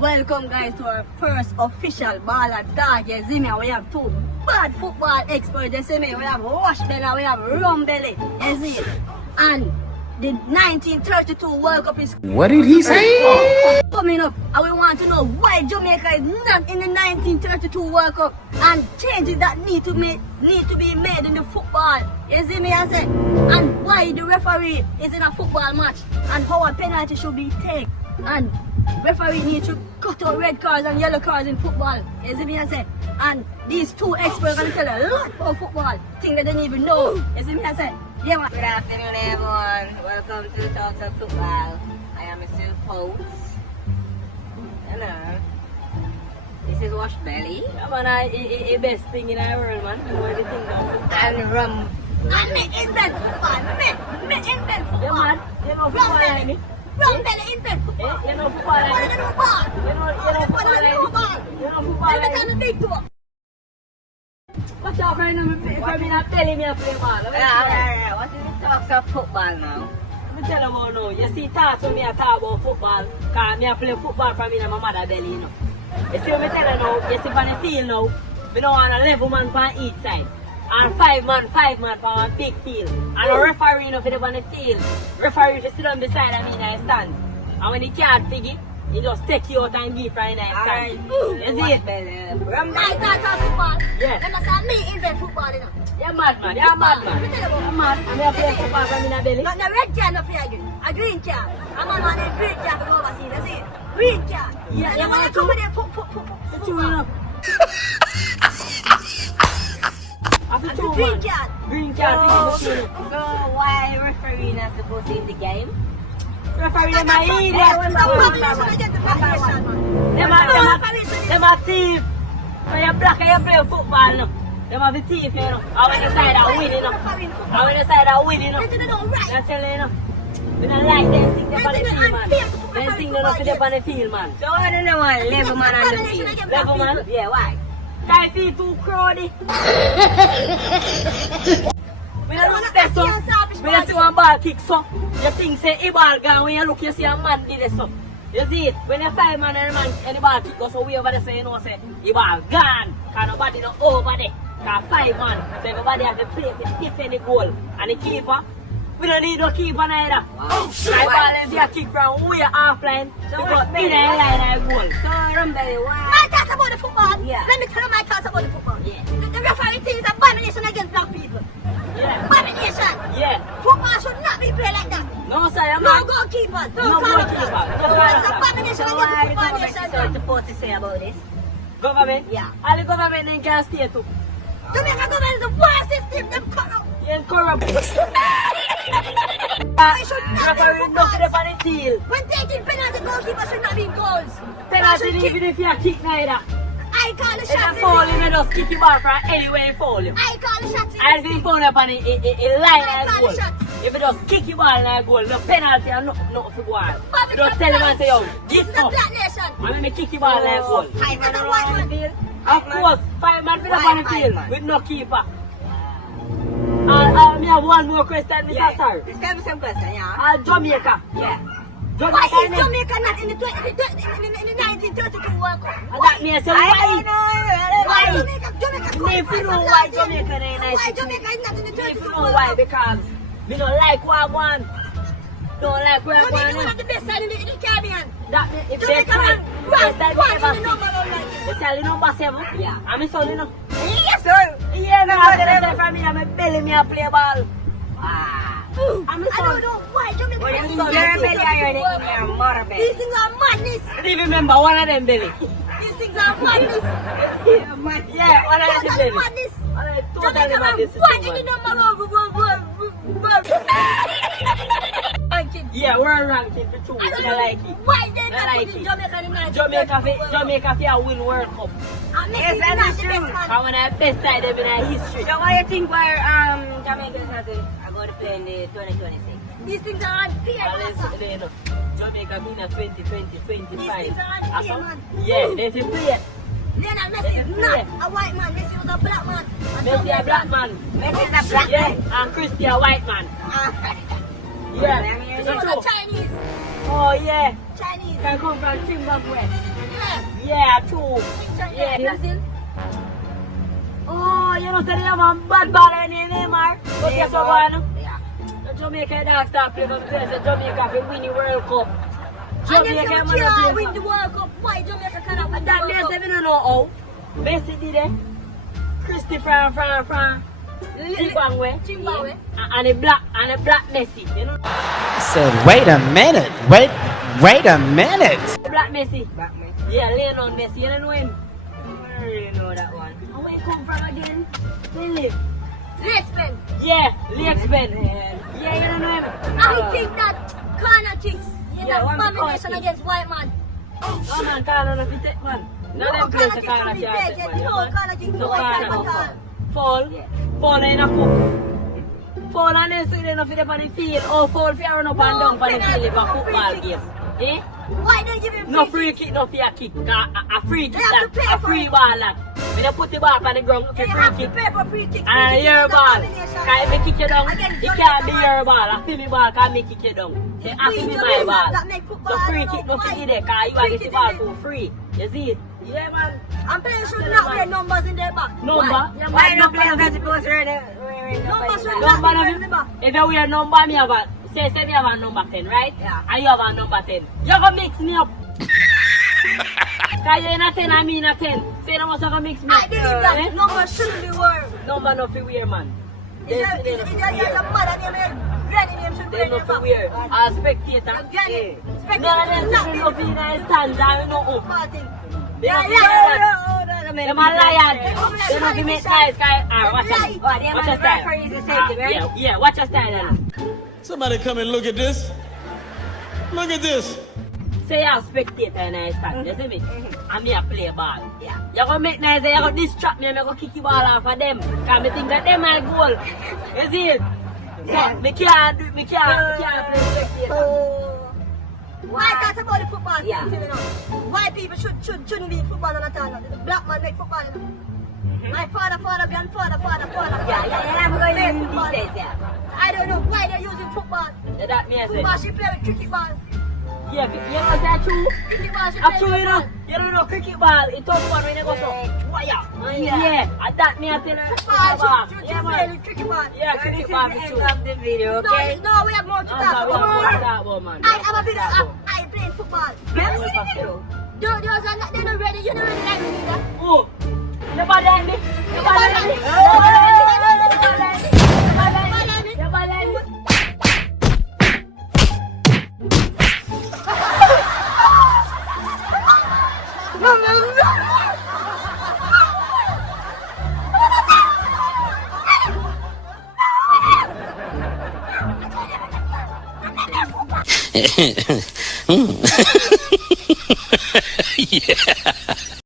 Welcome guys to our first official baller dog. You see me? We have two bad football experts. You see me? We have Wash Belly, we have Rum Belly. You see it? And the 1932 World Cup is What did he say? coming up, and we want to know why Jamaica is not in the 1932 World Cup and changes that need to be made in the football. You see me? I say, and why the referee is in a football match and how a penalty should be taken. And referee need to cut out red cards and yellow cards in football. You see me? I say, and these two experts are going to tell a lot about football, things that they don't even know. You see me? I say, yeah man. Good afternoon everyone, welcome to Talks of Football. I am Mr. Post. Hello. This is Wash Belly. Yeah man, it's the best thing in the world man. You know everything about football. And Rum. And me invent football. Me invent football. Yeah man, you know football like me. Rum Belly invent football. You know football What like do me. they know ball? You know football like me. You know football Every like time me. the big tour. Watch out for me, if I'm in a belly, me a play ball. Yeah. What is the Talks of Football now? Let me tell you about now. You see, talks when me a talk about football, because me a play football from in my mother belly, you know. You see what me tell you now, you see on the field now, me don't want 11 man on each side. And 5 man for a big field. And a referee, you know, for the on the field. Referee if you sit on beside of me in the stand. And when he can't figure, he just take you out and give right in the stand. You see it? Rum My Belly. thoughts on football. Yeah. Them say me invent football, you know. You're mad man, you're mad man. Let me tell you You're about mad. And me a play football from in the belly. Not the red card up here again. A green card. A man want a green card to go overseas. You see it? Green card. Yeah, And you they want want to come to? with their It's true football. enough. After And the 2 green man. card. Green So, card, so why referee not supposed to in the game? referee them a That's idiot. the population against the population, man. Them a thief. When you black and you play football, no. Them a the thief, you know. I when the side are winning, you know. I when the side are winning, you know. They don't right. That's telling you, know. We don't like them things up on the field, man. Them things don't fit up on the field, man. So I don't know what level man on the field. Level man. Yeah, why? Guy feel too crowdy. We don't look there, so. We don't see one ball kick, so. You think say a ball gone, when you look, you see a man did it, so. You see it? When you 5 man and a man, and the ball kick goes, so we over there say, you know, say, the ball gone. Because nobody not over there. Because 5 man, so everybody have to play to defend the goal. And the keeper, we don't need no keeper neither. Wow. So the ball is a kick from way off line, So to go what's in better? the line of goal. So Rum Belly, why? My thoughts about the football. Yeah. Let me tell you my thoughts about the football. Yeah. The referee thing is abomination against black people. Yeah. Abomination. Yeah. Football should not be played like that. No, sir, I'm No not. goalkeepers. No No corner goalkeeper. flags. No corner It's flag. abomination So against why the the football government nation. is supposed to say about this? Government? Yeah. All the government then can stay too. Jamaica government is the worst system. Them corrupt. You corrupt. It should not be Referee in knock it football. up on the field. When taking penalty, goalkeeper should not be in goals. Penalty Should even kick. if you kick neither. I call the If you shots. fall, you just kick the ball from anywhere you fall. I call the shots. And if you fall up on a line and call goal. the shots. If you just kick the ball and goal, no penalty and nothing for goal. You just tell him and say, yo, This give is a up. black nation. And me kick the ball and goal. Five man It's a around white the man. field. Of course, 5 man fit up Why on the 5 field man? with no keeper. Me have one more question, Mr. Yeah. Sir. The same question, yeah. Jamaica. Yeah. Why Jamaica. is Jamaica not in the 1932 World Cup? And that means I why? don't know. Why Jamaica? If you know why Jamaica in Why 92. Jamaica is not in the If 32 you know World why, Cup? because we don't like what I want. Don't like what I Jamaica one want. of the best side in the Caribbean. That means if they Jamaica try, rank they one in the ever number see. one ranking. They tell you number 7. Yeah. I'm a son, you know. Yes, sir. Yeah, no, I say from me, I'm a belly, me a play ball. Wow. I'm a I don't son. know why Jamaica Well, is in not your in the belly or 32 in World Cup. your mother These belly? things are madness. Do you remember one of them belly? These things are madness. Yeah, one of them Total belly. madness. One of them totally Jamaica mad, this rank is one too in the much. number one ranking. Yeah, we're ranking for 2. I We don't don't know like it. why they I not like putting it. Jamaica in the 1932 Jamaica, World Cup. Jamaica for win World Cup. And Messi Yes, is that not is the true. best man. Because when I best side them in our history. So why you think where Jamaica is not going to play in the 2026? These things are unfair, Unless master. they know Jamaica been a 2020, 25. These things are unfair, That's all. man. Yeah, they should play. Lionel Messi is not a white man. Messi was a black man. And Messi a black man. Messi is a black Yeah, man. and Christy a white man. Yeah. Is So it the true? Chinese. Oh yeah. Chinese. Can come from Zimbabwe. Yeah. Yeah, true. Yeah. Brazil. Oh, you know say they have a bad baller in Neymar. But guess what, man? Yeah. The Jamaica dog start playing for the Jamaica will win the World Cup. And then Jamaica some man can't play win for. the World Cup. Why Jamaica cannot win the That World Messi, Cup? we don't know how. Messi did it. Christy from Zimbabwe. Zimbabwe. And a black Messi, you know. I said, wait a minute. Wait a minute. The black Messi. Back me. Yeah, Lionel Messi, you don't know him. I don't really know that one. And where he come from again? Where he live? Lisbon. Yeah, Leexpen. Yeah, you don't know him. I think that corner kicks is Yeah, an one abomination corner kick. against white man. No man, corner no fit take man. No them place the corner kick can't should be take taken. man. No corner kick, no white man at all. Fall. Fall in a cup. Fall and then so they no fit up on the field. Oh, fall if you run up and down on the field if a football game. Eh? Why don't you give him No free free kick, no fair kick. A free kick They have to that, pay a for free it. ball that. When they put the ball on the ground, They it's have free to kick. pay for free kick. And Free kick your is ball. abomination. Can if kick you down, Against it can't be Jamaica, your ball. A free ball can make kick you down. So it has to be my ball. That make So football, free I don't kick know no fit why. there, cause you are Free get the kick ball is- for free. You see it? Yeah man. And players should not wear numbers in their back. Number. Why? Why no players are supposed to wear Numbers should Number not of be you. wearing the back. If you wear number, me have a say me have a number 10, right? Yeah. And you have a number 10. You gonna mix me up. Cause you in a 10 and me in a 10. So you must have to mix me I up. believe that Eh? numbers shouldn't be worn. Number no fi wear man. It's a mother name and granny name should be They in no their fi back. wear. As spectator. A granny. None of them sitting up in the stands and no up. Football thing. They Yeah, don't yeah, fi yeah. that. Them a lion. They don't fi make nice guy. Alright, watch Lie. out. Oh, they Watch have your the style. referees the safety, right? Yeah, watch your style now. Somebody come and look at this. Look at this. Say you're a spectator in the stand, you see me? And me a play ball. Yeah. You gonna make nice, you gonna distract me and I gonna kick the ball off of them. Cause me think that them my goal. You see it? Yeah. So, me can't play spectator. Why talk about the football thing, Yeah. you know? Why people shouldn't be in football at all? The black man make football, you know? My father, grandfather. Yeah, I'm going Play in football. these days, yeah. I don't know why they're using football. Yeah, that me I say. Football should play with cricket ball. Yeah, you know that's true. Cricket ball should I play true, with you know. football. You don't know cricket ball. It tough one when you go so. Wire. Yeah. And that me I tell her. Football should Yeah, play man. with cricket ball. Yeah, This cricket is ball the for end true. of the video, okay? No, we have more to No, talk we have more to about. talk about, man. I have a video. I play football. Those are not, they're not ready. You're not ready like me neither. Oh, you bad like me? You bad like me? You bad like me? Yeah.